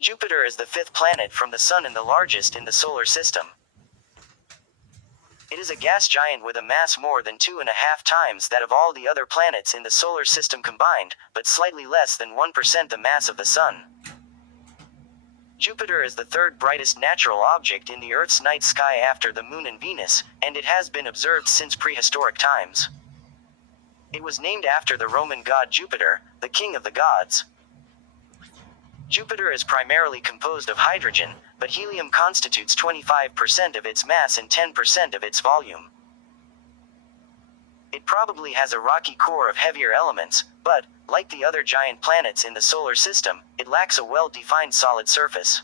Jupiter is the fifth planet from the Sun and the largest in the solar system. It is a gas giant with a mass more than 2.5 times that of all the other planets in the solar system combined, but slightly less than 1% the mass of the Sun. Jupiter is the third brightest natural object in the Earth's night sky after the Moon and Venus, and it has been observed since prehistoric times. It was named after the Roman god Jupiter, the king of the gods. Jupiter is primarily composed of hydrogen, but helium constitutes 25% of its mass and 10% of its volume. It probably has a rocky core of heavier elements, but, like the other giant planets in the solar system, it lacks a well-defined solid surface.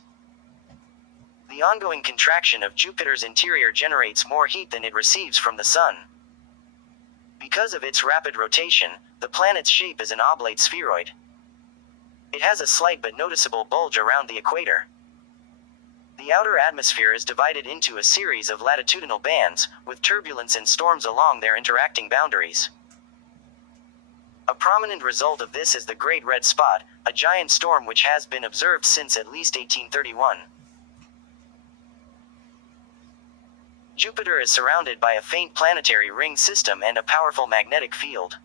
The ongoing contraction of Jupiter's interior generates more heat than it receives from the Sun. Because of its rapid rotation, the planet's shape is an oblate spheroid. It has a slight but noticeable bulge around the equator. The outer atmosphere is divided into a series of latitudinal bands, with turbulence and storms along their interacting boundaries. A prominent result of this is the Great Red Spot, a giant storm which has been observed since at least 1831. Jupiter is surrounded by a faint planetary ring system and a powerful magnetic field.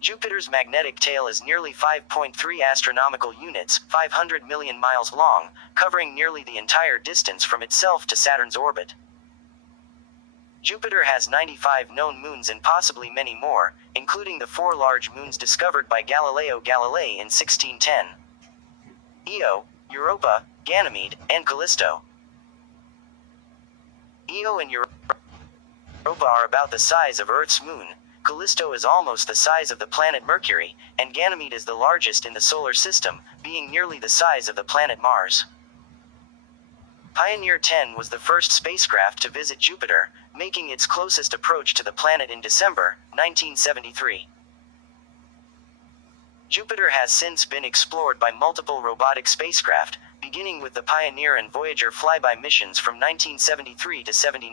Jupiter's magnetic tail is nearly 5.3 astronomical units, 500 million miles long, covering nearly the entire distance from itself to Saturn's orbit. Jupiter has 95 known moons and possibly many more, including the 4 large moons discovered by Galileo Galilei in 1610. Io, Europa, Ganymede, and Callisto. Io and Europa are about the size of Earth's moon. Callisto is almost the size of the planet Mercury, and Ganymede is the largest in the solar system, being nearly the size of the planet Mars. Pioneer 10 was the first spacecraft to visit Jupiter, making its closest approach to the planet in December 1973. Jupiter has since been explored by multiple robotic spacecraft, beginning with the Pioneer and Voyager flyby missions from 1973 to 79,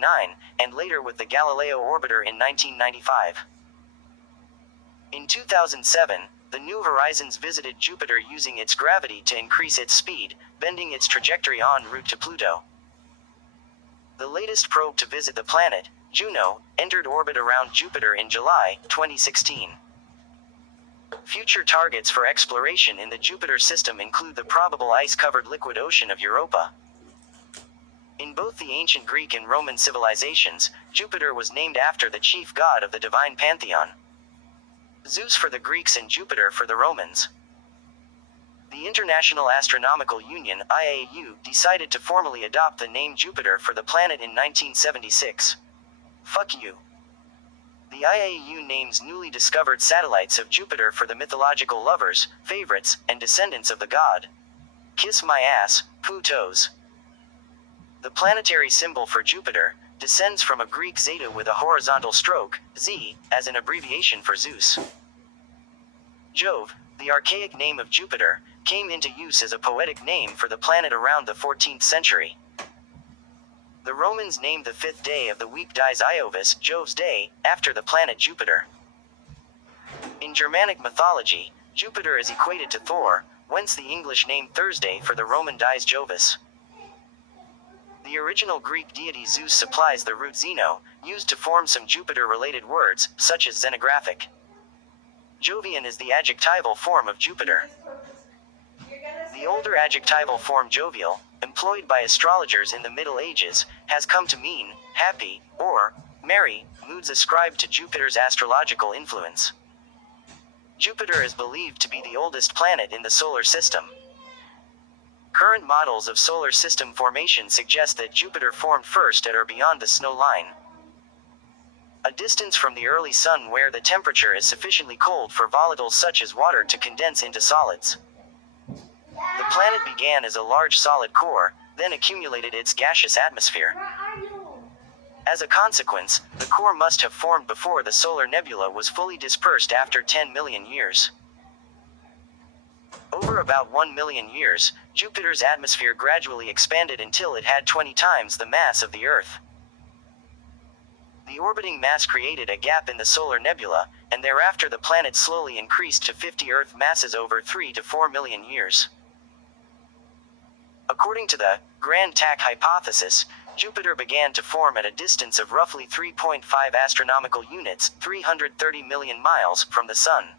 and later with the Galileo orbiter in 1995. In 2007, the New Horizons visited Jupiter using its gravity to increase its speed, bending its trajectory en route to Pluto. The latest probe to visit the planet, Juno, entered orbit around Jupiter in July 2016. Future targets for exploration in the Jupiter system include the probable ice-covered liquid ocean of Europa. In both the ancient Greek and Roman civilizations, Jupiter was named after the chief god of the divine pantheon. Zeus for the Greeks and Jupiter for the Romans. The International Astronomical Union (IAU) decided to formally adopt the name Jupiter for the planet in 1976. Fuck you. The IAU names newly discovered satellites of Jupiter for the mythological lovers, favorites, and descendants of the god. Kiss my ass, putos. The planetary symbol for Jupiter descends from a Greek zeta with a horizontal stroke, Z, as an abbreviation for Zeus. Jove, the archaic name of Jupiter, came into use as a poetic name for the planet around the 14th century. The Romans named the 5th day of the week Dies Iovis, Jove's Day, after the planet Jupiter. In Germanic mythology, Jupiter is equated to Thor, whence the English name Thursday for the Roman Dies Jovis. The original Greek deity Zeus supplies the root xeno, used to form some Jupiter-related words, such as xenographic. Jovian is the adjectival form of Jupiter. The older adjectival form jovial, employed by astrologers in the Middle Ages, has come to mean happy or merry moods ascribed to Jupiter's astrological influence. Jupiter is believed to be the oldest planet in the solar system. Current models of solar system formation suggest that Jupiter formed first at or beyond the snow line, a distance from the early sun where the temperature is sufficiently cold for volatiles such as water to condense into solids. The planet began as a large solid core, then accumulated its gaseous atmosphere. As a consequence, the core must have formed before the solar nebula was fully dispersed after 10 million years. Over about 1 million years, Jupiter's atmosphere gradually expanded until it had 20 times the mass of the Earth. The orbiting mass created a gap in the solar nebula, and thereafter the planet slowly increased to 50 Earth masses over 3 to 4 million years. According to the Grand Tack hypothesis, Jupiter began to form at a distance of roughly 3.5 astronomical units, 330 million miles, from the Sun.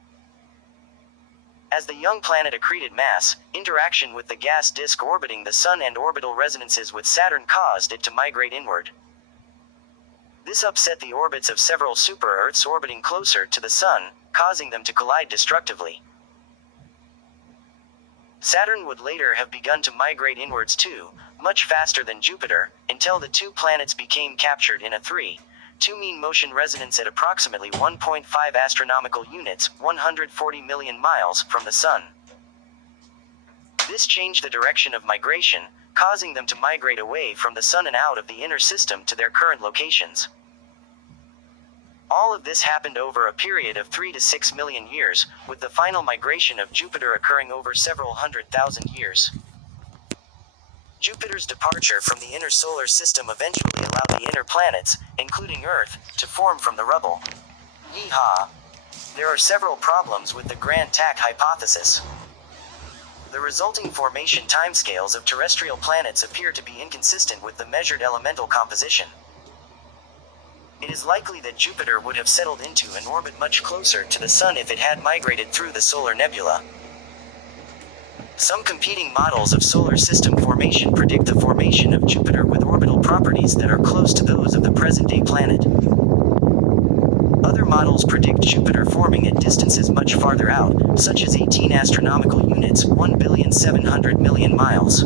As the young planet accreted mass, interaction with the gas disk orbiting the Sun and orbital resonances with Saturn caused it to migrate inward. This upset the orbits of several super-Earths orbiting closer to the Sun, causing them to collide destructively. Saturn would later have begun to migrate inwards too, much faster than Jupiter, until the two planets became captured in a 3.2 mean motion resonance at approximately 1.5 astronomical units, 140 million miles, from the Sun. This changed the direction of migration, causing them to migrate away from the Sun and out of the inner system to their current locations. All of this happened over a period of 3 to 6 million years, with the final migration of Jupiter occurring over several 100,000 years. Jupiter's departure from the inner solar system eventually allowed the inner planets, including Earth, to form from the rubble. Yeehaw! There are several problems with the Grand Tack hypothesis. The resulting formation timescales of terrestrial planets appear to be inconsistent with the measured elemental composition. It is likely that Jupiter would have settled into an orbit much closer to the Sun if it had migrated through the solar nebula. Some competing models of solar system formation predict the formation of Jupiter with orbital properties that are close to those of the present-day planet. Other models predict Jupiter forming at distances much farther out, such as 18 astronomical units, 1,700,000,000 miles.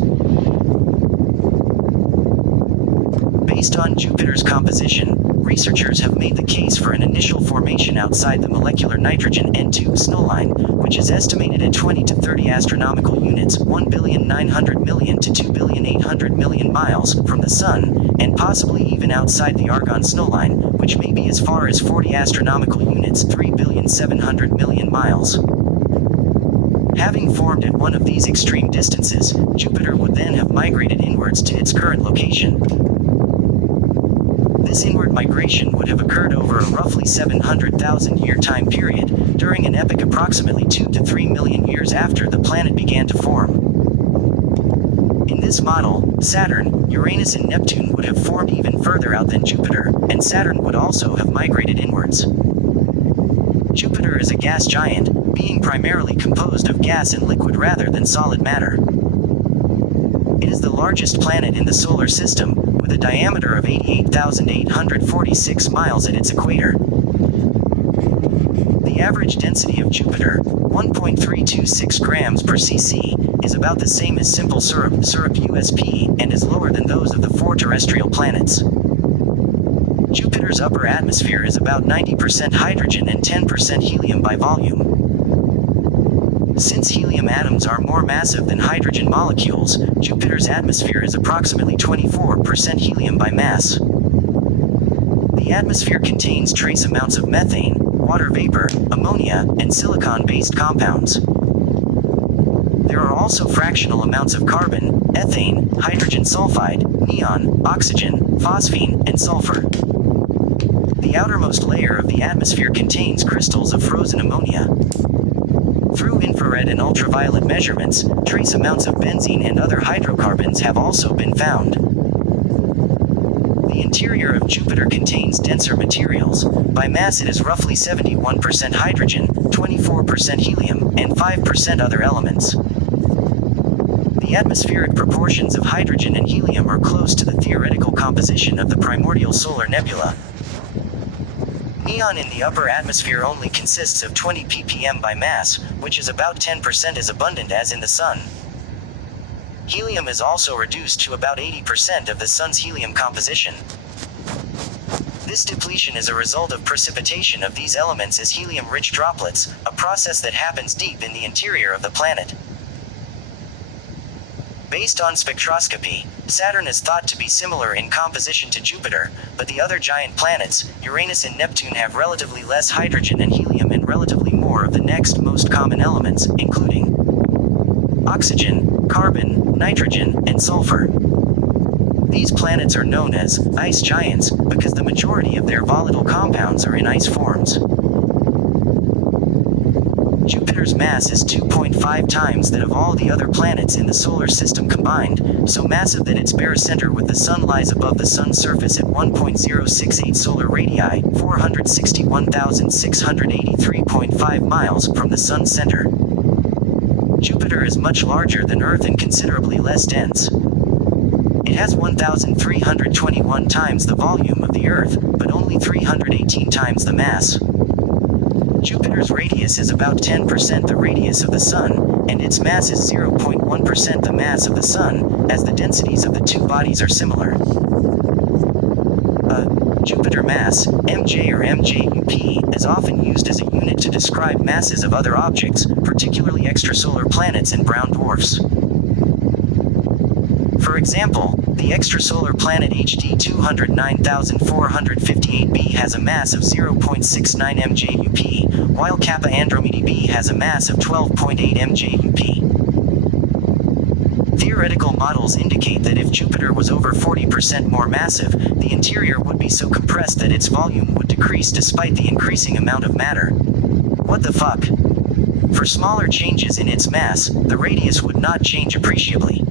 Based on Jupiter's composition, researchers have made the case for an initial formation outside the molecular nitrogen N2 snowline, which is estimated at 20 to 30 astronomical units, 1,900,000,000 to 2,800,000,000 miles, from the Sun, and possibly even outside the Argon snowline, which may be as far as 40 astronomical units, 3,700,000,000 miles. Having formed at one of these extreme distances, Jupiter would then have migrated inwards to its current location. This inward migration would have occurred over a roughly 700,000 year time period, during an epoch approximately 2 to 3 million years after the planet began to form. In this model, Saturn, Uranus and Neptune would have formed even further out than Jupiter, and Saturn would also have migrated inwards. Jupiter is a gas giant, being primarily composed of gas and liquid rather than solid matter. It is the largest planet in the solar system, with a diameter of 88,846 miles at its equator. The average density of Jupiter, 1.326 grams per cc, is about the same as simple syrup USP, and is lower than those of the 4 terrestrial planets. Jupiter's upper atmosphere is about 90% hydrogen and 10% helium by volume. Since helium atoms are more massive than hydrogen molecules, Jupiter's atmosphere is approximately 24% helium by mass. The atmosphere contains trace amounts of methane, water vapor, ammonia, and silicon-based compounds. There are also fractional amounts of carbon, ethane, hydrogen sulfide, neon, oxygen, phosphine, and sulfur. The outermost layer of the atmosphere contains crystals of frozen ammonia. Through infrared and ultraviolet measurements, trace amounts of benzene and other hydrocarbons have also been found. The interior of Jupiter contains denser materials. By mass it is roughly 71% hydrogen, 24% helium, and 5% other elements. The atmospheric proportions of hydrogen and helium are close to the theoretical composition of the primordial solar nebula. Neon in the upper atmosphere only consists of 20 ppm by mass, which is about 10% as abundant as in the Sun. Helium is also reduced to about 80% of the Sun's helium composition. This depletion is a result of precipitation of these elements as helium-rich droplets, a process that happens deep in the interior of the planet. Based on spectroscopy, Saturn is thought to be similar in composition to Jupiter, but the other giant planets, Uranus and Neptune, have relatively less hydrogen and helium and relatively more of the next most common elements, including oxygen, carbon, nitrogen, and sulfur. These planets are known as ice giants because the majority of their volatile compounds are in ice forms. Jupiter Jupiter's mass is 2.5 times that of all the other planets in the solar system combined, so massive that its barycenter with the Sun lies above the Sun's surface at 1.068 solar radii, 461,683.5 miles from the Sun's center. Jupiter is much larger than Earth and considerably less dense. It has 1,321 times the volume of the Earth, but only 318 times the mass. Jupiter's radius is about 10% the radius of the Sun, and its mass is 0.1% the mass of the Sun, as the densities of the two bodies are similar. Jupiter mass, mj or mjup, is often used as a unit to describe masses of other objects, particularly extrasolar planets and brown dwarfs. For example, the extrasolar planet HD 209,458b has a mass of 0.69 mjup, while Kappa Andromedae b has a mass of 12.8 mjup. Theoretical models indicate that if Jupiter was over 40% more massive, the interior would be so compressed that its volume would decrease despite the increasing amount of matter. What the fuck? For smaller changes in its mass, the radius would not change appreciably.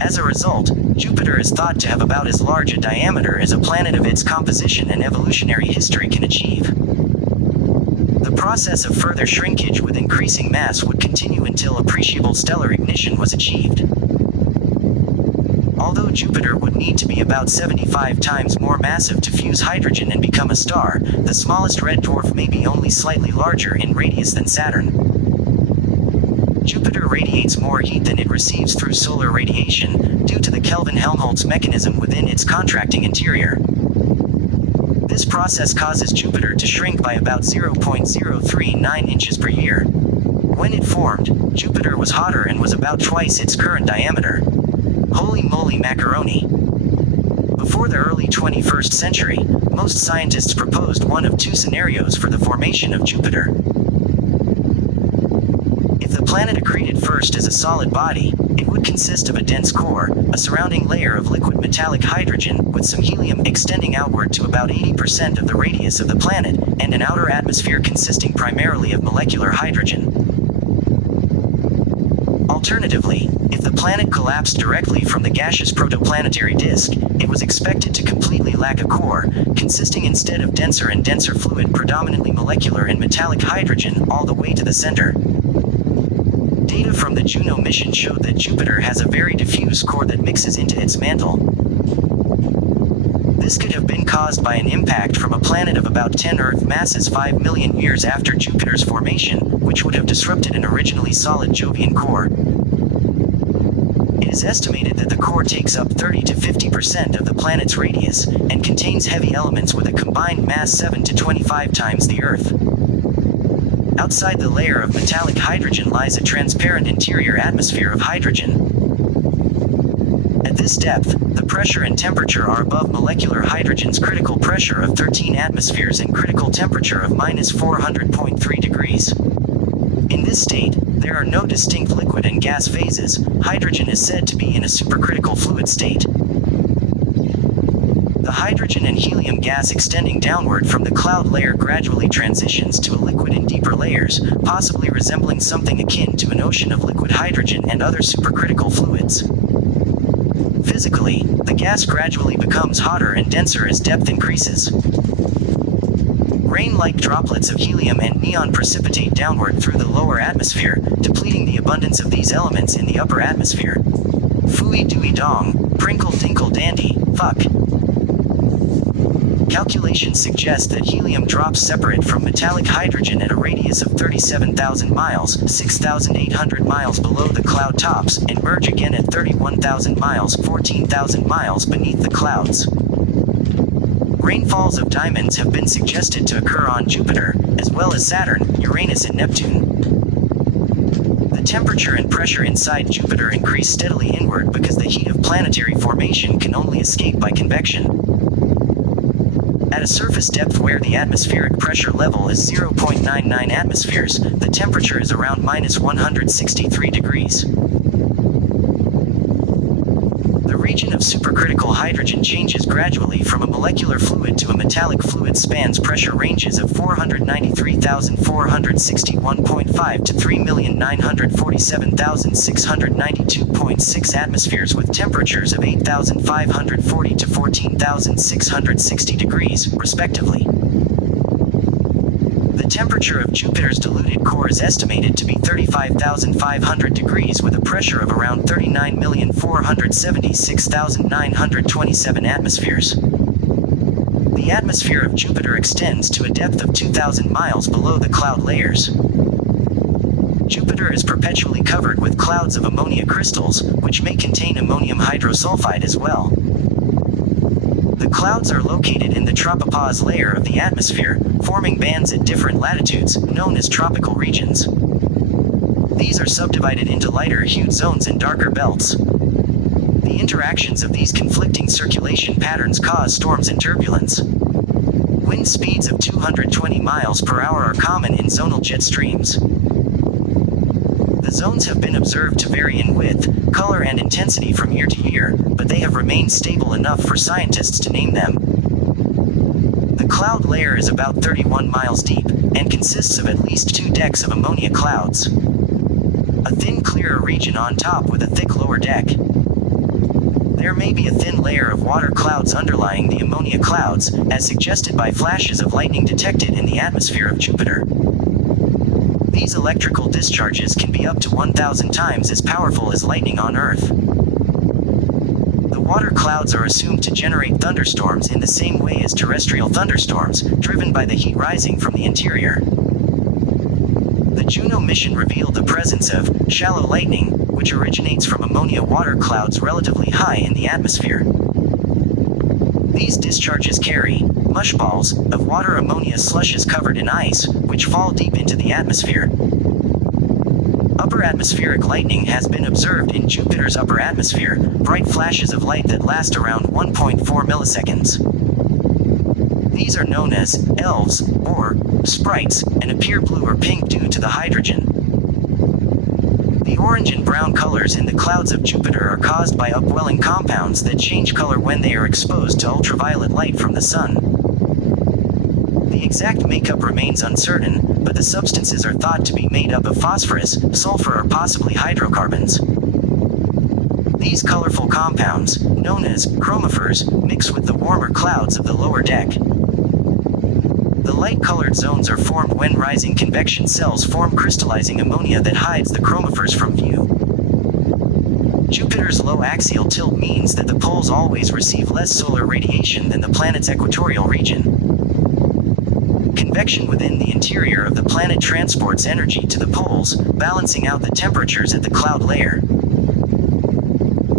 As a result, Jupiter is thought to have about as large a diameter as a planet of its composition and evolutionary history can achieve. The process of further shrinkage with increasing mass would continue until appreciable stellar ignition was achieved. Although Jupiter would need to be about 75 times more massive to fuse hydrogen and become a star, the smallest red dwarf may be only slightly larger in radius than Saturn. Jupiter radiates more heat than it receives through solar radiation, due to the Kelvin-Helmholtz mechanism within its contracting interior. This process causes Jupiter to shrink by about 0.039 inches per year. When it formed, Jupiter was hotter and was about twice its current diameter. Holy moly macaroni! Before the early 21st century, most scientists proposed one of two scenarios for the formation of Jupiter. If the planet accreted first as a solid body, it would consist of a dense core, a surrounding layer of liquid metallic hydrogen, with some helium extending outward to about 80% of the radius of the planet, and an outer atmosphere consisting primarily of molecular hydrogen. Alternatively, if the planet collapsed directly from the gaseous protoplanetary disk, it was expected to completely lack a core, consisting instead of denser and denser fluid predominantly molecular and metallic hydrogen all the way to the center. Data from the Juno mission showed that Jupiter has a very diffuse core that mixes into its mantle. This could have been caused by an impact from a planet of about 10 Earth masses 5 million years after Jupiter's formation, which would have disrupted an originally solid Jovian core. It is estimated that the core takes up 30 to 50% of the planet's radius, and contains heavy elements with a combined mass 7 to 25 times the Earth. Outside the layer of metallic hydrogen lies a transparent interior atmosphere of hydrogen. At this depth, the pressure and temperature are above molecular hydrogen's critical pressure of 13 atmospheres and critical temperature of -400.3 degrees. In this state, there are no distinct liquid and gas phases. Hydrogen is said to be in a supercritical fluid state. The hydrogen and helium gas extending downward from the cloud layer gradually transitions to a liquid in deeper layers, possibly resembling something akin to an ocean of liquid hydrogen and other supercritical fluids. Physically, the gas gradually becomes hotter and denser as depth increases. Rain-like droplets of helium and neon precipitate downward through the lower atmosphere, depleting the abundance of these elements in the upper atmosphere. Phooey dooey dong, prinkle dinkle dandy, fuck. Calculations suggest that helium drops separate from metallic hydrogen at a radius of 37,000 miles, 6,800 miles below the cloud tops, and merge again at 31,000 miles, 14,000 miles beneath the clouds. Rainfalls of diamonds have been suggested to occur on Jupiter, as well as Saturn, Uranus and Neptune. The temperature and pressure inside Jupiter increase steadily inward because the heat of planetary formation can only escape by convection. At a surface depth where the atmospheric pressure level is 0.99 atmospheres, the temperature is around -163 degrees. The region of supercritical hydrogen changes gradually from a molecular fluid to a metallic fluid, spans pressure ranges of 493,461.5 to 3,947,692.6 atmospheres, with temperatures of 8,540 to 14,660 degrees, respectively. The temperature of Jupiter's diluted core is estimated to be 35,500 degrees, with a pressure of around 39,476,927 atmospheres. The atmosphere of Jupiter extends to a depth of 2,000 miles below the cloud layers. Jupiter is perpetually covered with clouds of ammonia crystals, which may contain ammonium hydrosulfide as well. The clouds are located in the tropopause layer of the atmosphere, forming bands at different latitudes, known as tropical regions. These are subdivided into lighter-hued zones and darker belts. The interactions of these conflicting circulation patterns cause storms and turbulence. Wind speeds of 220 miles per hour are common in zonal jet streams. The zones have been observed to vary in width, color and intensity from year to year, but they have remained stable enough for scientists to name them. The cloud layer is about 31 miles deep, and consists of at least 2 decks of ammonia clouds. A thin clearer region on top with a thick lower deck. There may be a thin layer of water clouds underlying the ammonia clouds, as suggested by flashes of lightning detected in the atmosphere of Jupiter. These electrical discharges can be up to 1,000 times as powerful as lightning on Earth. The water clouds are assumed to generate thunderstorms in the same way as terrestrial thunderstorms, driven by the heat rising from the interior. The Juno mission revealed the presence of shallow lightning, which originates from ammonia water clouds relatively high in the atmosphere. These discharges carry mushballs of water ammonia slushes covered in ice, which fall deep into the atmosphere. Upper atmospheric lightning has been observed in Jupiter's upper atmosphere, bright flashes of light that last around 1.4 milliseconds. These are known as elves, or sprites, and appear blue or pink due to the hydrogen. The orange and brown colors in the clouds of Jupiter are caused by upwelling compounds that change color when they are exposed to ultraviolet light from the sun. The exact makeup remains uncertain, but the substances are thought to be made up of phosphorus, sulfur, or possibly hydrocarbons. These colorful compounds, known as chromophores, mix with the warmer clouds of the lower deck. The light-colored zones are formed when rising convection cells form crystallizing ammonia that hides the chromophores from view. Jupiter's low axial tilt means that the poles always receive less solar radiation than the planet's equatorial region. Convection within the interior of the planet transports energy to the poles, balancing out the temperatures at the cloud layer.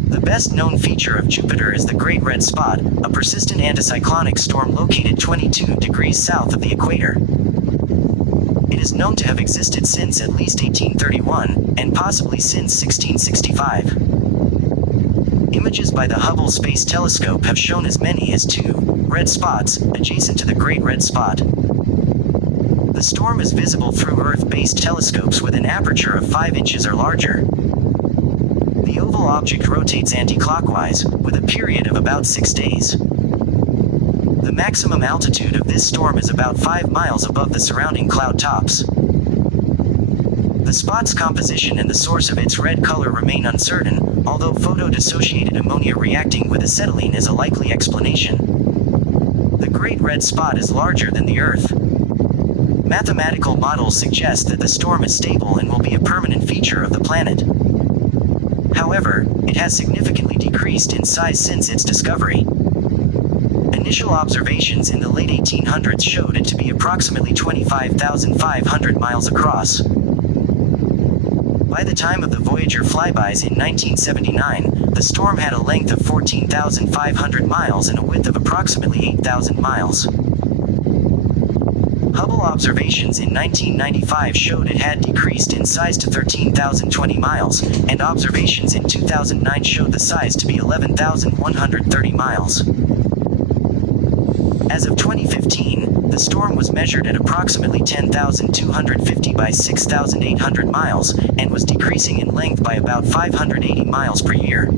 The best known feature of Jupiter is the Great Red Spot, a persistent anticyclonic storm located 22 degrees south of the equator. It is known to have existed since at least 1831, and possibly since 1665. Images by the Hubble Space Telescope have shown as many as 2 red spots adjacent to the Great Red Spot. The storm is visible through Earth-based telescopes with an aperture of 5 inches or larger. The oval object rotates anti-clockwise, with a period of about 6 days. The maximum altitude of this storm is about 5 miles above the surrounding cloud tops. The spot's composition and the source of its red color remain uncertain, although photo-dissociated ammonia reacting with acetylene is a likely explanation. The Great Red Spot is larger than the Earth. Mathematical models suggest that the storm is stable and will be a permanent feature of the planet. However, it has significantly decreased in size since its discovery. Initial observations in the late 1800s showed it to be approximately 25,500 miles across. By the time of the Voyager flybys in 1979, the storm had a length of 14,500 miles and a width of approximately 8,000 miles. Hubble observations in 1995 showed it had decreased in size to 13,020 miles, and observations in 2009 showed the size to be 11,130 miles. As of 2015, the storm was measured at approximately 10,250 by 6,800 miles, and was decreasing in length by about 580 miles per year.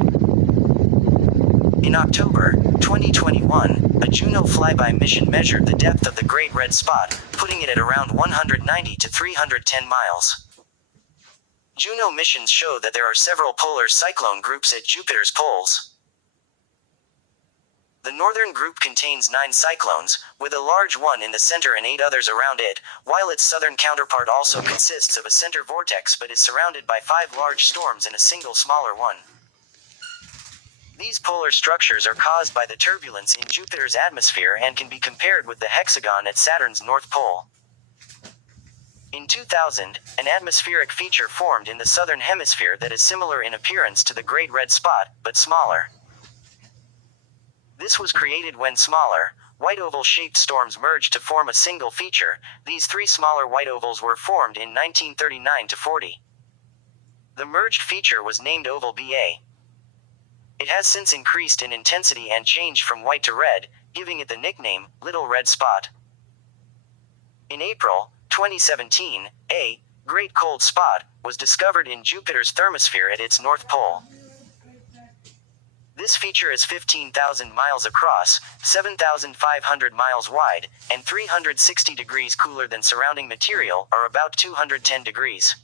In October 2021, a Juno flyby mission measured the depth of the Great Red Spot, putting it at around 190 to 310 miles. Juno missions show that there are several polar cyclone groups at Jupiter's poles. The northern group contains 9 cyclones, with a large one in the center and 8 others around it, while its southern counterpart also consists of a center vortex but is surrounded by 5 large storms and a single smaller one. These polar structures are caused by the turbulence in Jupiter's atmosphere and can be compared with the hexagon at Saturn's north pole. In 2000, an atmospheric feature formed in the southern hemisphere that is similar in appearance to the Great Red Spot, but smaller. This was created when smaller, white oval-shaped storms merged to form a single feature. These 3 smaller white ovals were formed in 1939 to 40. The merged feature was named Oval BA. It has since increased in intensity and changed from white to red, giving it the nickname, Little Red Spot. In April 2017, a Great Cold Spot was discovered in Jupiter's thermosphere at its north pole. This feature is 15,000 miles across, 7,500 miles wide, and 360 degrees cooler than surrounding material, or about 210 degrees.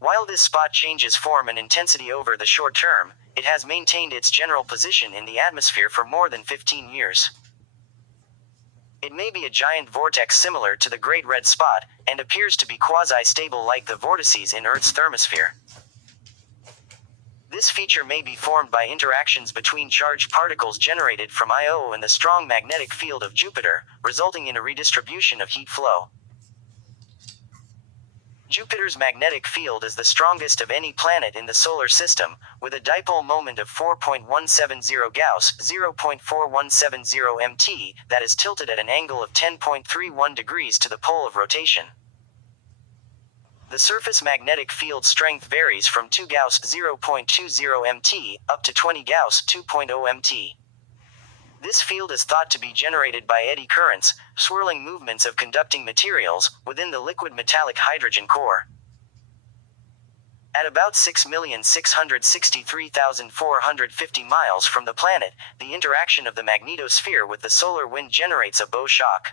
While this spot changes form and intensity over the short term, it has maintained its general position in the atmosphere for more than 15 years. It may be a giant vortex similar to the Great Red Spot, and appears to be quasi-stable like the vortices in Earth's thermosphere. This feature may be formed by interactions between charged particles generated from Io and the strong magnetic field of Jupiter, resulting in a redistribution of heat flow. Jupiter's magnetic field is the strongest of any planet in the solar system, with a dipole moment of 4.170 Gauss, 0.4170 mt, that is tilted at an angle of 10.31 degrees to the pole of rotation. The surface magnetic field strength varies from 2 Gauss 0.20 mt up to 20 Gauss 2.0 mt. This field is thought to be generated by eddy currents, swirling movements of conducting materials, within the liquid metallic hydrogen core. At about 6,663,450 miles from the planet, the interaction of the magnetosphere with the solar wind generates a bow shock.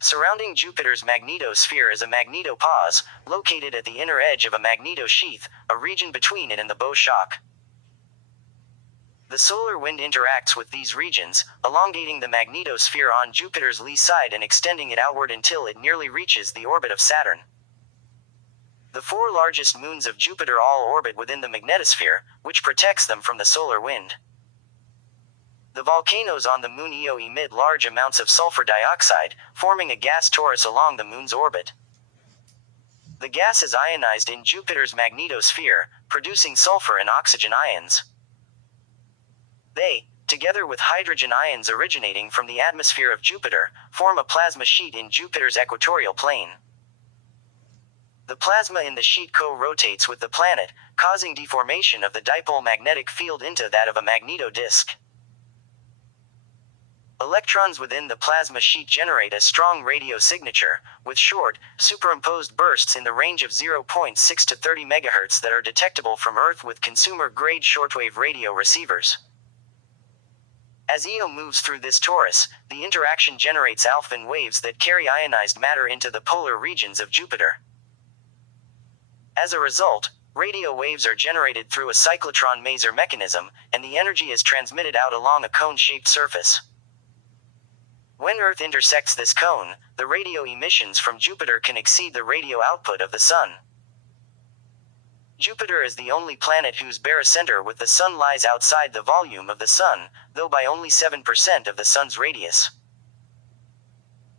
Surrounding Jupiter's magnetosphere is a magnetopause, located at the inner edge of a magnetosheath, a region between it and the bow shock. The solar wind interacts with these regions, elongating the magnetosphere on Jupiter's lee side and extending it outward until it nearly reaches the orbit of Saturn. The 4 largest moons of Jupiter all orbit within the magnetosphere, which protects them from the solar wind. The volcanoes on the moon Io emit large amounts of sulfur dioxide, forming a gas torus along the moon's orbit. The gas is ionized in Jupiter's magnetosphere, producing sulfur and oxygen ions. They, together with hydrogen ions originating from the atmosphere of Jupiter, form a plasma sheet in Jupiter's equatorial plane. The plasma in the sheet co-rotates with the planet, causing deformation of the dipole magnetic field into that of a magnetodisk. Electrons within the plasma sheet generate a strong radio signature, with short, superimposed bursts in the range of 0.6 to 30 MHz that are detectable from Earth with consumer-grade shortwave radio receivers. As Io moves through this torus, the interaction generates alpha waves that carry ionized matter into the polar regions of Jupiter. As a result, radio waves are generated through a cyclotron maser mechanism, and the energy is transmitted out along a cone-shaped surface. When Earth intersects this cone, the radio emissions from Jupiter can exceed the radio output of the Sun. Jupiter is the only planet whose barycenter with the Sun lies outside the volume of the Sun, though by only 7% of the Sun's radius.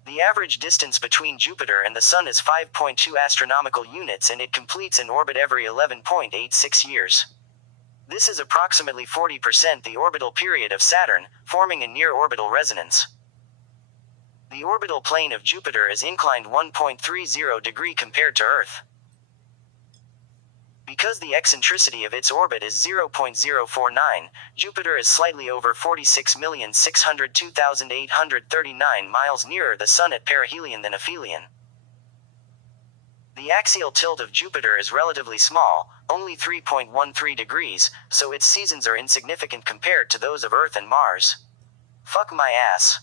The average distance between Jupiter and the Sun is 5.2 astronomical units, and it completes an orbit every 11.86 years. This is approximately 40% the orbital period of Saturn, forming a near-orbital resonance. The orbital plane of Jupiter is inclined 1.30 degree compared to Earth. Because the eccentricity of its orbit is 0.049, Jupiter is slightly over 46,602,839 miles nearer the Sun at perihelion than aphelion. The axial tilt of Jupiter is relatively small, only 3.13 degrees, so its seasons are insignificant compared to those of Earth and Mars. Fuck my ass.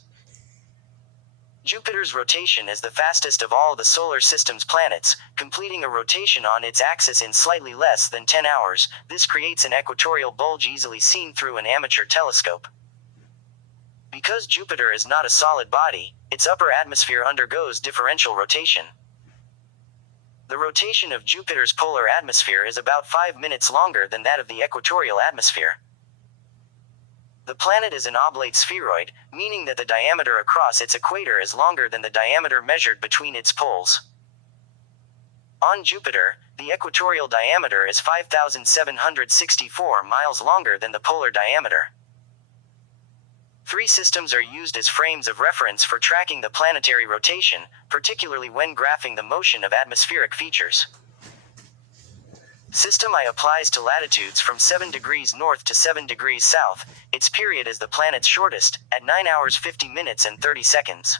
Jupiter's rotation is the fastest of all the solar system's planets, completing a rotation on its axis in slightly less than 10 hours. This creates an equatorial bulge easily seen through an amateur telescope. Because Jupiter is not a solid body, its upper atmosphere undergoes differential rotation. The rotation of Jupiter's polar atmosphere is about 5 minutes longer than that of the equatorial atmosphere. The planet is an oblate spheroid, meaning that the diameter across its equator is longer than the diameter measured between its poles. On Jupiter, the equatorial diameter is 5,764 miles longer than the polar diameter. 3 systems are used as frames of reference for tracking the planetary rotation, particularly when graphing the motion of atmospheric features. System I applies to latitudes from 7 degrees north to 7 degrees south. Its period is the planet's shortest, at 9 hours 50 minutes and 30 seconds.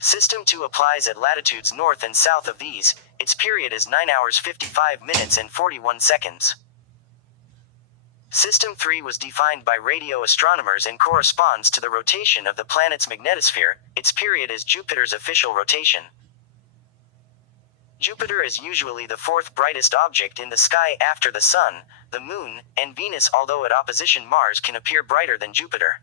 System 2 applies at latitudes north and south of these. Its period is 9 hours 55 minutes and 41 seconds. System 3 was defined by radio astronomers and corresponds to the rotation of the planet's magnetosphere. Its period is Jupiter's official rotation. Jupiter is usually the 4th brightest object in the sky after the Sun, the Moon, and Venus, although at opposition Mars can appear brighter than Jupiter.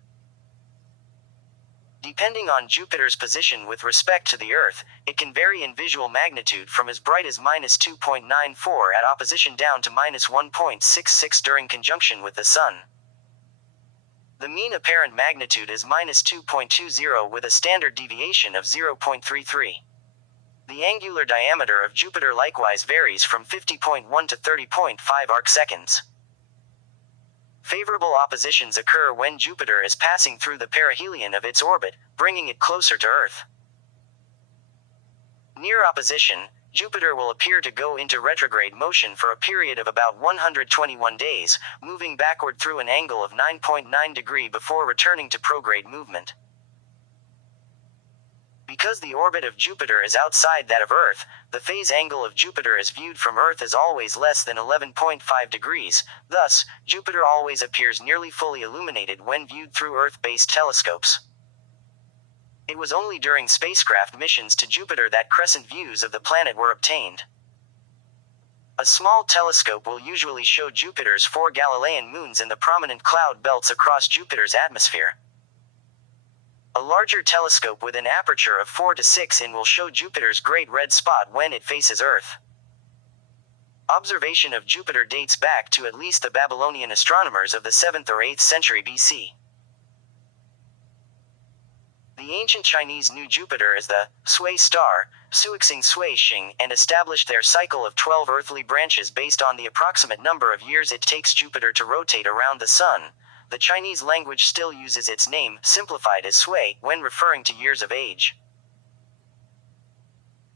Depending on Jupiter's position with respect to the Earth, it can vary in visual magnitude from as bright as -2.94 at opposition down to -1.66 during conjunction with the Sun. The mean apparent magnitude is -2.20 with a standard deviation of 0.33. The angular diameter of Jupiter likewise varies from 50.1 to 30.5 arcseconds. Favorable oppositions occur when Jupiter is passing through the perihelion of its orbit, bringing it closer to Earth. Near opposition, Jupiter will appear to go into retrograde motion for a period of about 121 days, moving backward through an angle of 9.9 degrees before returning to prograde movement. Because the orbit of Jupiter is outside that of Earth, the phase angle of Jupiter as viewed from Earth is always less than 11.5 degrees. Thus, Jupiter always appears nearly fully illuminated when viewed through Earth-based telescopes. It was only during spacecraft missions to Jupiter that crescent views of the planet were obtained. A small telescope will usually show Jupiter's 4 Galilean moons and the prominent cloud belts across Jupiter's atmosphere. A larger telescope with an aperture of 4 to 6 in will show Jupiter's great red spot when it faces Earth. Observation of Jupiter dates back to at least the Babylonian astronomers of the 7th or 8th century BC. The ancient Chinese knew Jupiter as the Sui star, Suixing Sui Xing, and established their cycle of 12 earthly branches based on the approximate number of years it takes Jupiter to rotate around the Sun. The Chinese language still uses its name, simplified as Sui, when referring to years of age.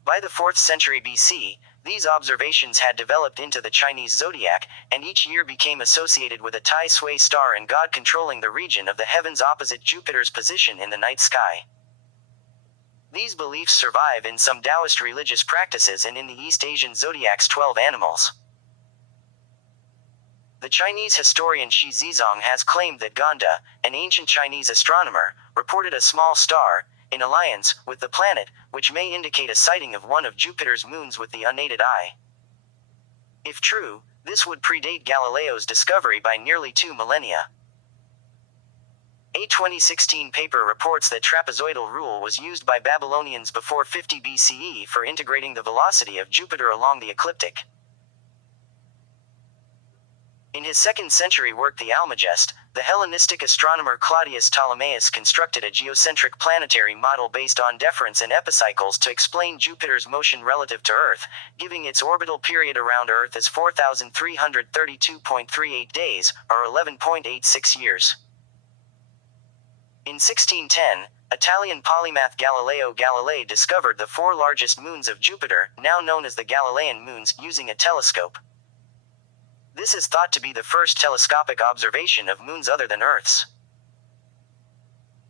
By the 4th century BC, these observations had developed into the Chinese zodiac, and each year became associated with a Tai Sui star and god controlling the region of the heavens opposite Jupiter's position in the night sky. These beliefs survive in some Taoist religious practices and in the East Asian zodiac's 12 animals. The Chinese historian Shi Zizong has claimed that Ganda, an ancient Chinese astronomer, reported a small star, in alliance with the planet, which may indicate a sighting of one of Jupiter's moons with the unaided eye. If true, this would predate Galileo's discovery by nearly 2 millennia. A 2016 paper reports that trapezoidal rule was used by Babylonians before 50 BCE for integrating the velocity of Jupiter along the ecliptic. In his 2nd century work The Almagest, the Hellenistic astronomer Claudius Ptolemaeus constructed a geocentric planetary model based on deference and epicycles to explain Jupiter's motion relative to Earth, giving its orbital period around Earth as 4,332.38 days, or 11.86 years. In 1610, Italian polymath Galileo Galilei discovered the 4 largest moons of Jupiter, now known as the Galilean moons, using a telescope. This is thought to be the first telescopic observation of moons other than Earth's.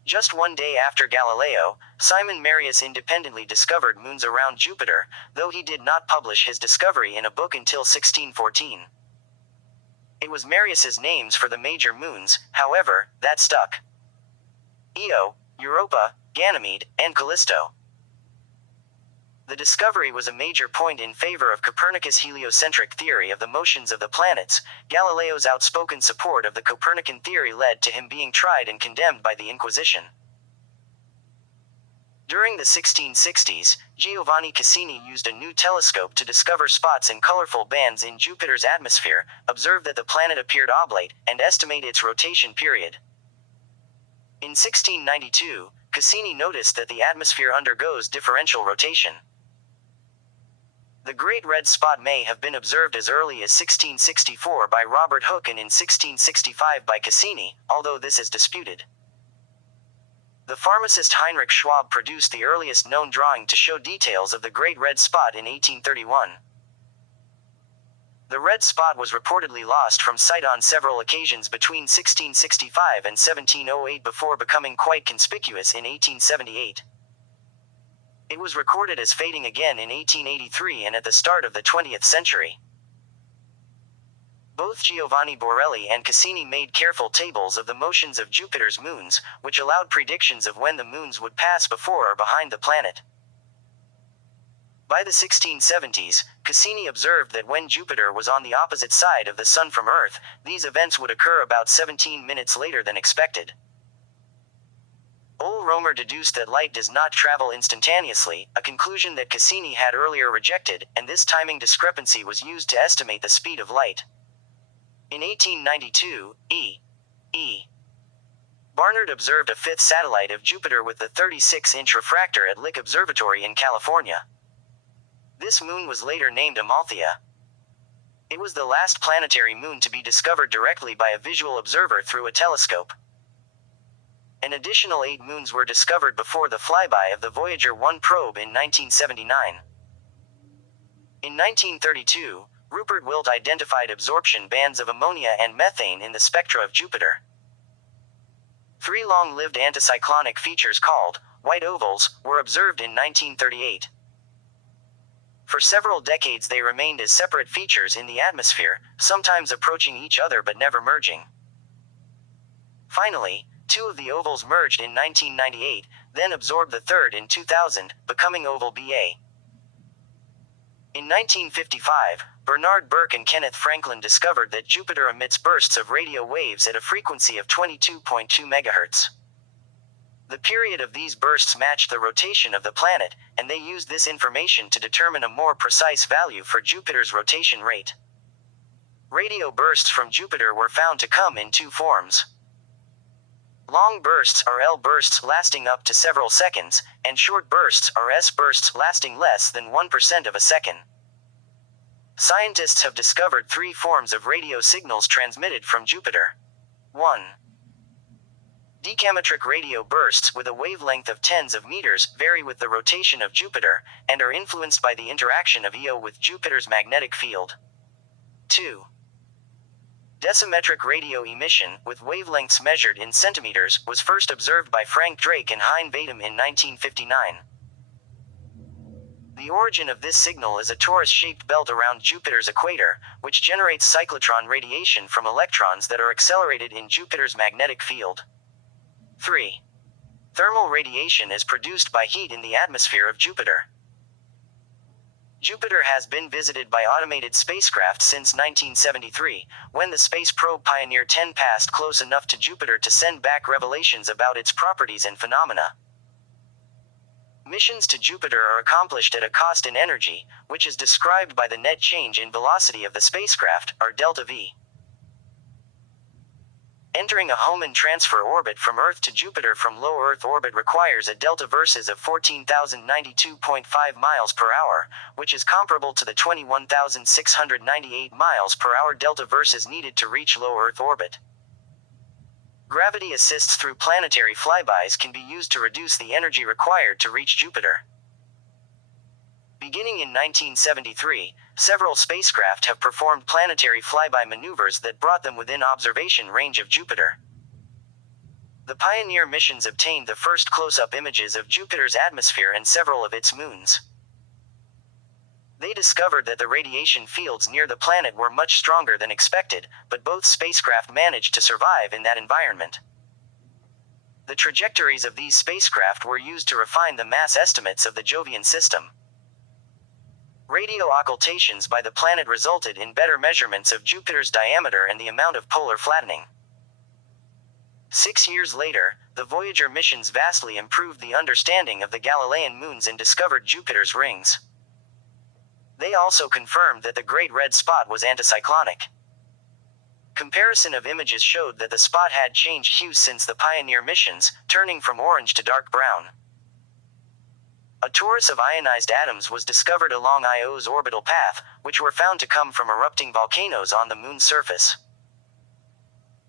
Just one day after Galileo, Simon Marius independently discovered moons around Jupiter, though he did not publish his discovery in a book until 1614. It was Marius's names for the major moons, however, that stuck: Io, Europa, Ganymede, and Callisto. The discovery was a major point in favor of Copernicus' heliocentric theory of the motions of the planets. Galileo's outspoken support of the Copernican theory led to him being tried and condemned by the Inquisition. During the 1660s, Giovanni Cassini used a new telescope to discover spots and colorful bands in Jupiter's atmosphere, observe that the planet appeared oblate, and estimate its rotation period. In 1692, Cassini noticed that the atmosphere undergoes differential rotation. The Great Red Spot may have been observed as early as 1664 by Robert Hooke and in 1665 by Cassini, although this is disputed. The pharmacist Heinrich Schwab produced the earliest known drawing to show details of the Great Red Spot in 1831. The red spot was reportedly lost from sight on several occasions between 1665 and 1708 before becoming quite conspicuous in 1878. It was recorded as fading again in 1883 and at the start of the 20th century. Both Giovanni Borelli and Cassini made careful tables of the motions of Jupiter's moons, which allowed predictions of when the moons would pass before or behind the planet. By the 1670s, Cassini observed that when Jupiter was on the opposite side of the Sun from Earth, these events would occur about 17 minutes later than expected. Ole Romer deduced that light does not travel instantaneously, a conclusion that Cassini had earlier rejected, and this timing discrepancy was used to estimate the speed of light. In 1892, E. Barnard observed a fifth satellite of Jupiter with the 36-inch refractor at Lick Observatory in California. This moon was later named Amalthea. It was the last planetary moon to be discovered directly by a visual observer through a telescope. An additional 8 moons were discovered before the flyby of the Voyager 1 probe in 1979. In 1932, Rupert Wilt identified absorption bands of ammonia and methane in the spectra of Jupiter. 3 long-lived anticyclonic features called white ovals were observed in 1938. For several decades they remained as separate features in the atmosphere, sometimes approaching each other but never merging. Finally, 2 of the ovals merged in 1998, then absorbed the third in 2000, becoming oval Ba. In 1955, Bernard Burke and Kenneth Franklin discovered that Jupiter emits bursts of radio waves at a frequency of 22.2 MHz. The period of these bursts matched the rotation of the planet, and they used this information to determine a more precise value for Jupiter's rotation rate. Radio bursts from Jupiter were found to come in 2 forms. Long bursts are L bursts lasting up to several seconds, and short bursts are S bursts lasting less than 1% of a second. Scientists have discovered 3 forms of radio signals transmitted from Jupiter. 1. Decametric radio bursts with a wavelength of tens of meters vary with the rotation of Jupiter, and are influenced by the interaction of Io with Jupiter's magnetic field. 2. Decimetric radio emission, with wavelengths measured in centimeters, was first observed by Frank Drake and Hein Vadum in 1959. The origin of this signal is a torus-shaped belt around Jupiter's equator, which generates cyclotron radiation from electrons that are accelerated in Jupiter's magnetic field. 3. Thermal radiation is produced by heat in the atmosphere of Jupiter. Jupiter has been visited by automated spacecraft since 1973, when the space probe Pioneer 10 passed close enough to Jupiter to send back revelations about its properties and phenomena. Missions to Jupiter are accomplished at a cost in energy, which is described by the net change in velocity of the spacecraft, or delta V. Entering a Hohmann transfer orbit from Earth to Jupiter from low Earth orbit requires a delta versus of 14,092.5 miles per hour, which is comparable to the 21,698 miles per hour delta versus needed to reach low Earth orbit. Gravity assists through planetary flybys can be used to reduce the energy required to reach Jupiter. Beginning in 1973, several spacecraft have performed planetary flyby maneuvers that brought them within observation range of Jupiter. The Pioneer missions obtained the first close-up images of Jupiter's atmosphere and several of its moons. They discovered that the radiation fields near the planet were much stronger than expected, but both spacecraft managed to survive in that environment. The trajectories of these spacecraft were used to refine the mass estimates of the Jovian system. Radio occultations by the planet resulted in better measurements of Jupiter's diameter and the amount of polar flattening. 6 years later, the Voyager missions vastly improved the understanding of the Galilean moons and discovered Jupiter's rings. They also confirmed that the Great Red Spot was anticyclonic. Comparison of images showed that the spot had changed hues since the Pioneer missions, turning from orange to dark brown. A torus of ionized atoms was discovered along Io's orbital path, which were found to come from erupting volcanoes on the moon's surface.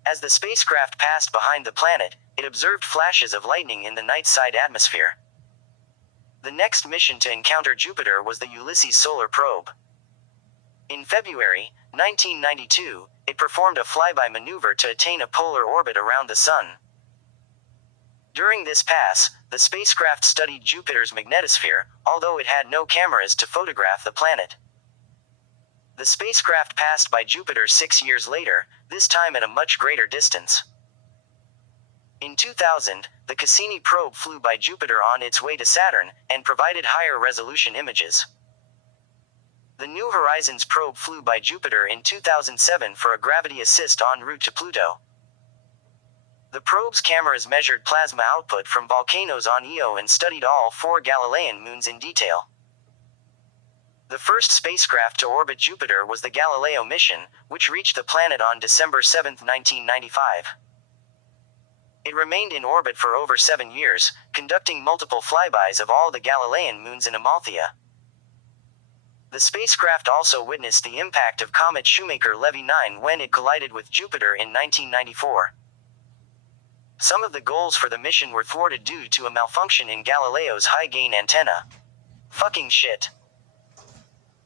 As the spacecraft passed behind the planet, it observed flashes of lightning in the night-side atmosphere. The next mission to encounter Jupiter was the Ulysses Solar Probe. In February 1992, it performed a flyby maneuver to attain a polar orbit around the Sun. During this pass, the spacecraft studied Jupiter's magnetosphere, although it had no cameras to photograph the planet. The spacecraft passed by Jupiter 6 years later, this time at a much greater distance. In 2000, the Cassini probe flew by Jupiter on its way to Saturn, and provided higher resolution images. The New Horizons probe flew by Jupiter in 2007 for a gravity assist en route to Pluto. The probe's cameras measured plasma output from volcanoes on Io and studied all 4 Galilean moons in detail. The first spacecraft to orbit Jupiter was the Galileo mission, which reached the planet on December 7, 1995. It remained in orbit for over 7 years, conducting multiple flybys of all the Galilean moons in Amalthea. The spacecraft also witnessed the impact of comet Shoemaker-Levy 9 when it collided with Jupiter in 1994. Some of the goals for the mission were thwarted due to a malfunction in Galileo's high-gain antenna. Fucking shit.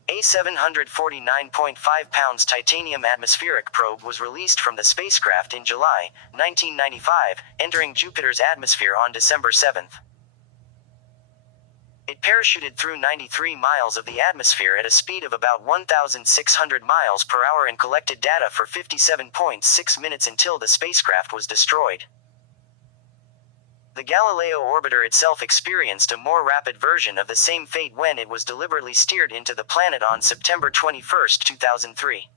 A 749.5 pounds titanium atmospheric probe was released from the spacecraft in July 1995, entering Jupiter's atmosphere on December 7. It parachuted through 93 miles of the atmosphere at a speed of about 1,600 miles per hour and collected data for 57.6 minutes until the spacecraft was destroyed. The Galileo orbiter itself experienced a more rapid version of the same fate when it was deliberately steered into the planet on September 21, 2003.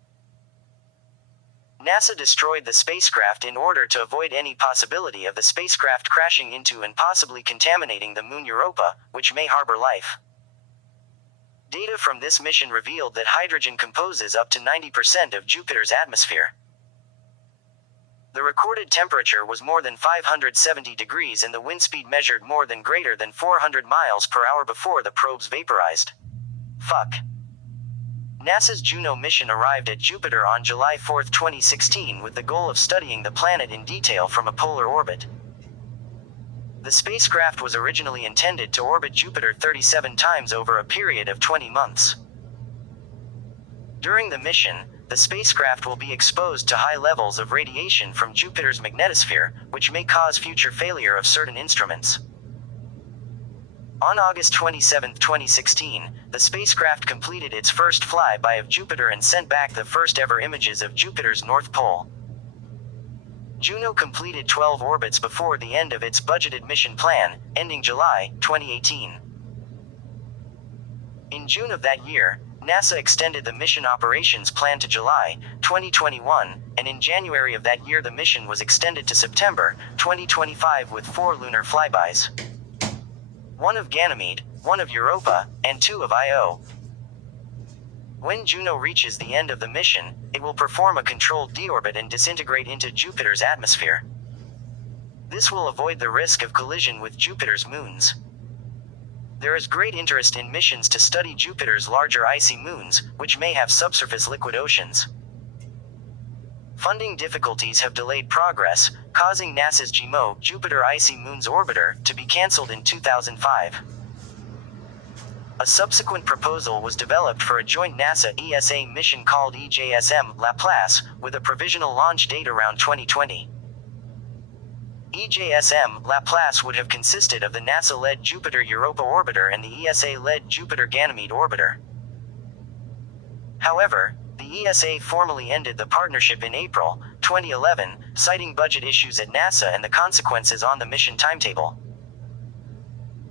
NASA destroyed the spacecraft in order to avoid any possibility of the spacecraft crashing into and possibly contaminating the moon Europa, which may harbor life. Data from this mission revealed that hydrogen composes up to 90% of Jupiter's atmosphere. The recorded temperature was more than 570 degrees and the wind speed measured more than greater than 400 miles per hour before the probes vaporized. Fuck. NASA's Juno mission arrived at Jupiter on July 4, 2016 with the goal of studying the planet in detail from a polar orbit. The spacecraft was originally intended to orbit Jupiter 37 times over a period of 20 months. During the mission, the spacecraft will be exposed to high levels of radiation from Jupiter's magnetosphere, which may cause future failure of certain instruments. On August 27, 2016, the spacecraft completed its first flyby of Jupiter and sent back the first ever images of Jupiter's North Pole. Juno completed 12 orbits before the end of its budgeted mission plan, ending July 2018. In June of that year, NASA extended the mission operations plan to July 2021, and in January of that year the mission was extended to September 2025 with 4 lunar flybys. 1 of Ganymede, 1 of Europa, and 2 of Io. When Juno reaches the end of the mission, it will perform a controlled deorbit and disintegrate into Jupiter's atmosphere. This will avoid the risk of collision with Jupiter's moons. There is great interest in missions to study Jupiter's larger icy moons, which may have subsurface liquid oceans. Funding difficulties have delayed progress, causing NASA's JMO Jupiter Icy Moons Orbiter to be cancelled in 2005. A subsequent proposal was developed for a joint NASA-ESA mission called EJSM Laplace, with a provisional launch date around 2020. EJSM Laplace would have consisted of the NASA-led Jupiter-Europa orbiter and the ESA-led Jupiter-Ganymede orbiter. However, the ESA formally ended the partnership in April 2011, citing budget issues at NASA and the consequences on the mission timetable.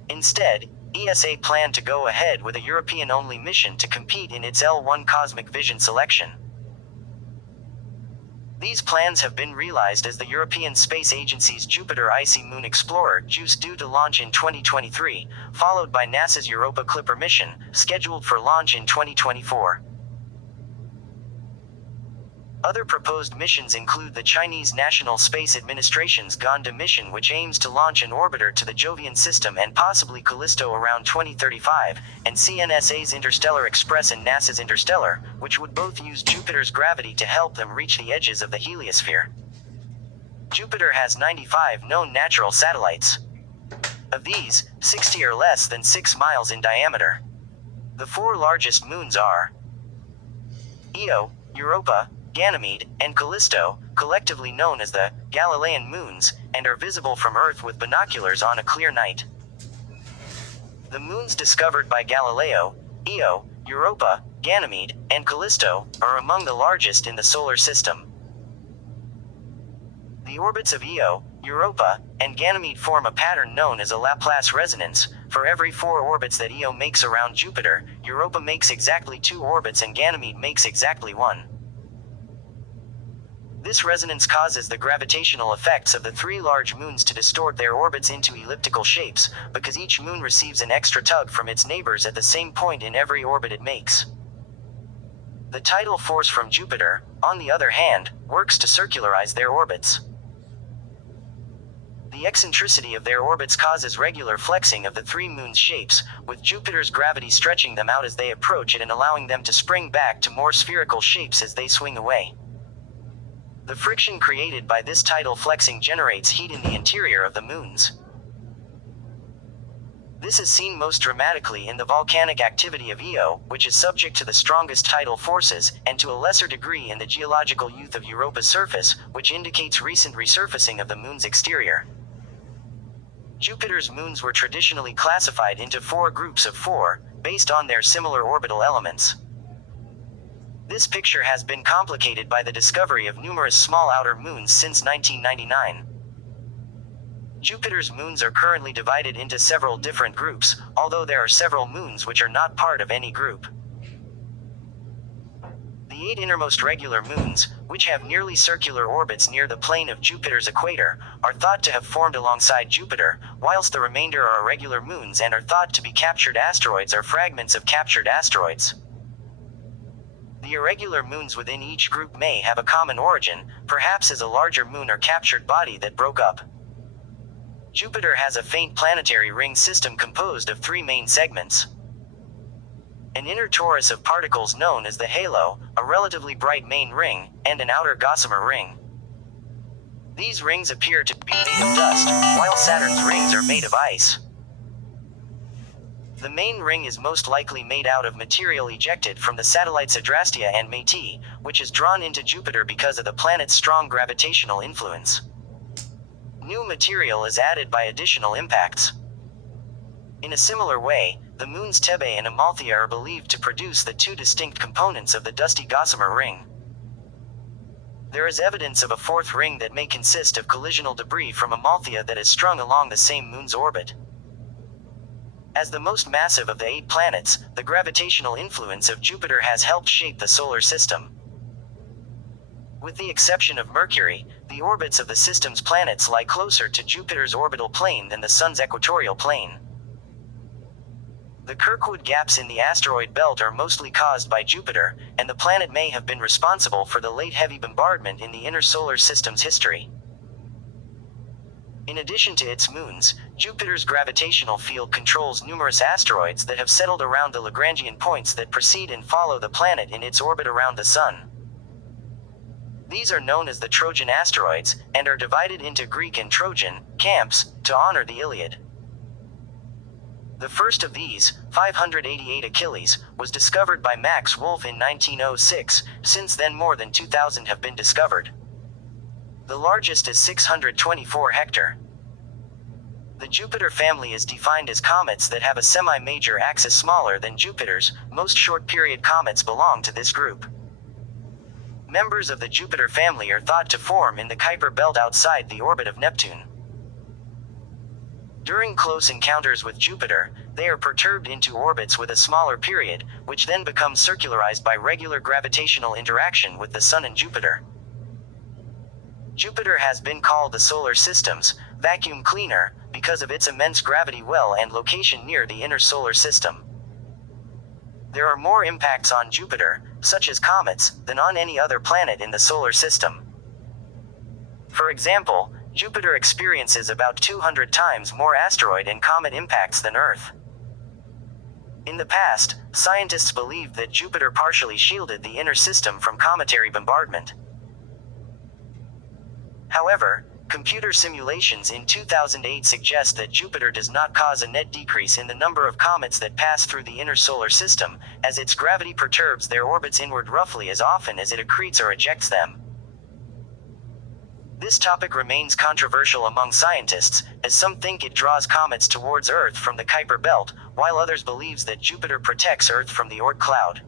Instead, ESA planned to go ahead with a European-only mission to compete in its L1 Cosmic Vision selection. These plans have been realized as the European Space Agency's Jupiter Icy Moon Explorer JUICE due to launch in 2023, followed by NASA's Europa Clipper mission, scheduled for launch in 2024. Other proposed missions include the Chinese National Space Administration's Ganda mission, which aims to launch an orbiter to the Jovian system and possibly Callisto around 2035, and CNSA's Interstellar Express and NASA's Interstellar, which would both use Jupiter's gravity to help them reach the edges of the heliosphere. Jupiter has 95 known natural satellites. Of these, 60 are less than 6 miles in diameter. The 4 largest moons are Io, Europa, Ganymede, and Callisto, collectively known as the Galilean moons, and are visible from Earth with binoculars on a clear night. The moons discovered by Galileo, Io, Europa, Ganymede, and Callisto, are among the largest in the solar system. The orbits of Io, Europa, and Ganymede form a pattern known as a Laplace resonance. For every 4 orbits that Io makes around Jupiter, Europa makes exactly 2 orbits and Ganymede makes exactly 1. This resonance causes the gravitational effects of the 3 large moons to distort their orbits into elliptical shapes, because each moon receives an extra tug from its neighbors at the same point in every orbit it makes. The tidal force from Jupiter, on the other hand, works to circularize their orbits. The eccentricity of their orbits causes regular flexing of the 3 moons' shapes, with Jupiter's gravity stretching them out as they approach it and allowing them to spring back to more spherical shapes as they swing away. The friction created by this tidal flexing generates heat in the interior of the moons. This is seen most dramatically in the volcanic activity of Io, which is subject to the strongest tidal forces, and to a lesser degree in the geological youth of Europa's surface, which indicates recent resurfacing of the moon's exterior. Jupiter's moons were traditionally classified into 4 groups of 4, based on their similar orbital elements. This picture has been complicated by the discovery of numerous small outer moons since 1999. Jupiter's moons are currently divided into several different groups, although there are several moons which are not part of any group. The 8 innermost regular moons, which have nearly circular orbits near the plane of Jupiter's equator, are thought to have formed alongside Jupiter, whilst the remainder are irregular moons and are thought to be captured asteroids or fragments of captured asteroids. The irregular moons within each group may have a common origin, perhaps as a larger moon or captured body that broke up. Jupiter has a faint planetary ring system composed of 3 main segments. An inner torus of particles known as the halo, a relatively bright main ring, and an outer gossamer ring. These rings appear to be made of dust, while Saturn's rings are made of ice. The main ring is most likely made out of material ejected from the satellites Adrastea and Métis, which is drawn into Jupiter because of the planet's strong gravitational influence. New material is added by additional impacts. In a similar way, the moons Thebe and Amalthea are believed to produce the 2 distinct components of the dusty gossamer ring. There is evidence of a 4th ring that may consist of collisional debris from Amalthea that is strung along the same moon's orbit. As the most massive of the 8 planets, the gravitational influence of Jupiter has helped shape the solar system. With the exception of Mercury, the orbits of the system's planets lie closer to Jupiter's orbital plane than the Sun's equatorial plane. The Kirkwood gaps in the asteroid belt are mostly caused by Jupiter, and the planet may have been responsible for the late heavy bombardment in the inner solar system's history. In addition to its moons, Jupiter's gravitational field controls numerous asteroids that have settled around the Lagrangian points that precede and follow the planet in its orbit around the Sun. These are known as the Trojan asteroids, and are divided into Greek and Trojan camps, to honor the Iliad. The first of these, 588 Achilles, was discovered by Max Wolf in 1906, since then more than 2,000 have been discovered. The largest is 624 hectare. The Jupiter family is defined as comets that have a semi-major axis smaller than Jupiter's. Most short-period comets belong to this group. Members of the Jupiter family are thought to form in the Kuiper belt outside the orbit of Neptune. During close encounters with Jupiter, they are perturbed into orbits with a smaller period, which then becomes circularized by regular gravitational interaction with the Sun and Jupiter. Jupiter has been called the solar system's vacuum cleaner because of its immense gravity well and location near the inner solar system. There are more impacts on Jupiter, such as comets, than on any other planet in the solar system. For example, Jupiter experiences about 200 times more asteroid and comet impacts than Earth. In the past, scientists believed that Jupiter partially shielded the inner system from cometary bombardment. However, computer simulations in 2008 suggest that Jupiter does not cause a net decrease in the number of comets that pass through the inner solar system, as its gravity perturbs their orbits inward roughly as often as it accretes or ejects them. This topic remains controversial among scientists, as some think it draws comets towards Earth from the Kuiper belt, while others believe that Jupiter protects Earth from the Oort cloud.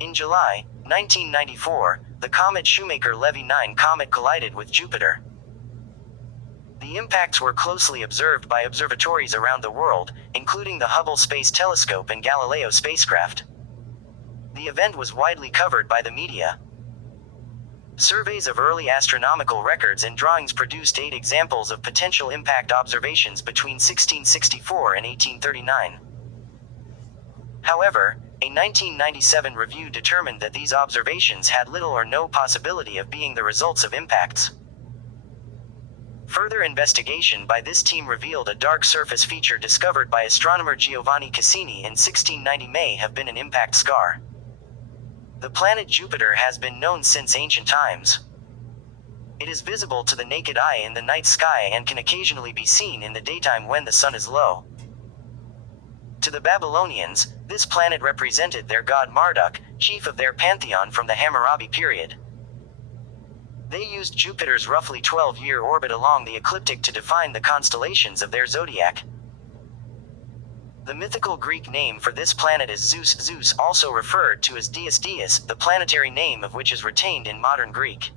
In July 1994, the comet Shoemaker-Levy 9 comet collided with Jupiter. The impacts were closely observed by observatories around the world, including the Hubble Space Telescope and Galileo spacecraft. The event was widely covered by the media. Surveys of early astronomical records and drawings produced 8 examples of potential impact observations between 1664 and 1839. However, a 1997 review determined that these observations had little or no possibility of being the results of impacts. Further investigation by this team revealed a dark surface feature discovered by astronomer Giovanni Cassini in 1690 may have been an impact scar. The planet Jupiter has been known since ancient times. It is visible to the naked eye in the night sky and can occasionally be seen in the daytime when the sun is low. To the Babylonians, this planet represented their god Marduk, chief of their pantheon from the Hammurabi period. They used Jupiter's roughly 12-year orbit along the ecliptic to define the constellations of their zodiac. The mythical Greek name for this planet is Zeus. Zeus, also referred to as Dios, the planetary name of which is retained in modern Greek.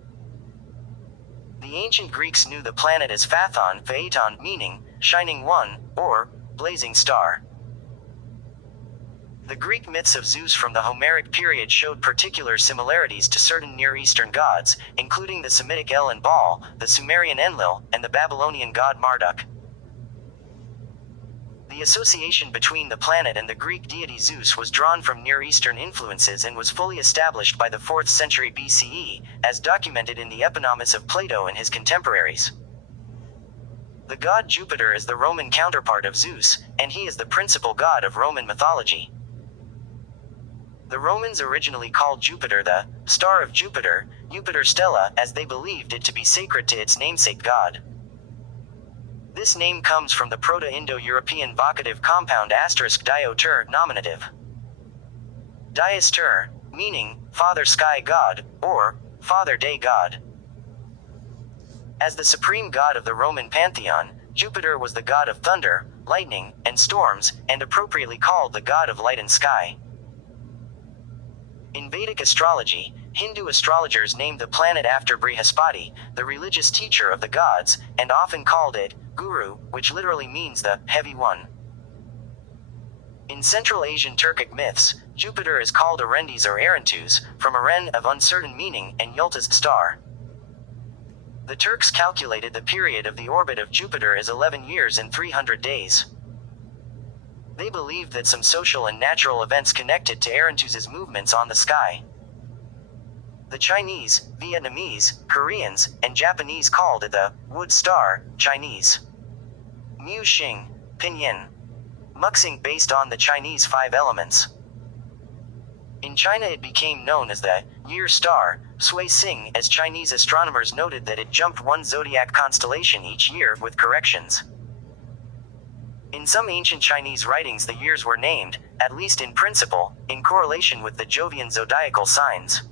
The ancient Greeks knew the planet as Phaeton, meaning shining one, or blazing star. The Greek myths of Zeus from the Homeric period showed particular similarities to certain Near Eastern gods, including the Semitic El and Baal, the Sumerian Enlil, and the Babylonian god Marduk. The association between the planet and the Greek deity Zeus was drawn from Near Eastern influences and was fully established by the 4th century BCE, as documented in the Eponymus of Plato and his contemporaries. The god Jupiter is the Roman counterpart of Zeus, and he is the principal god of Roman mythology. The Romans originally called Jupiter the Star of Jupiter, Jupiter Stella, as they believed it to be sacred to its namesake god. This name comes from the Proto-Indo-European vocative compound *dio-ter nominative. Dias-ter, meaning Father Sky God, or Father Day God. As the supreme god of the Roman pantheon, Jupiter was the god of thunder, lightning, and storms, and appropriately called the god of light and sky. In Vedic astrology, Hindu astrologers named the planet after Brihaspati, the religious teacher of the gods, and often called it Guru, which literally means the heavy one. In Central Asian Turkic myths, Jupiter is called Arendes or Arentus, from Aren of uncertain meaning and Yultas star. The Turks calculated the period of the orbit of Jupiter as 11 years and 300 days. They believed that some social and natural events connected to Arentus's movements on the sky. The Chinese, Vietnamese, Koreans, and Japanese called it the Wood Star, Chinese Mu Xing, Pinyin Muxing, based on the Chinese 5 elements. In China it became known as the Year Star, Sui Xing, as Chinese astronomers noted that it jumped one zodiac constellation each year with corrections. In some ancient Chinese writings the years were named, at least in principle, in correlation with the Jovian zodiacal signs.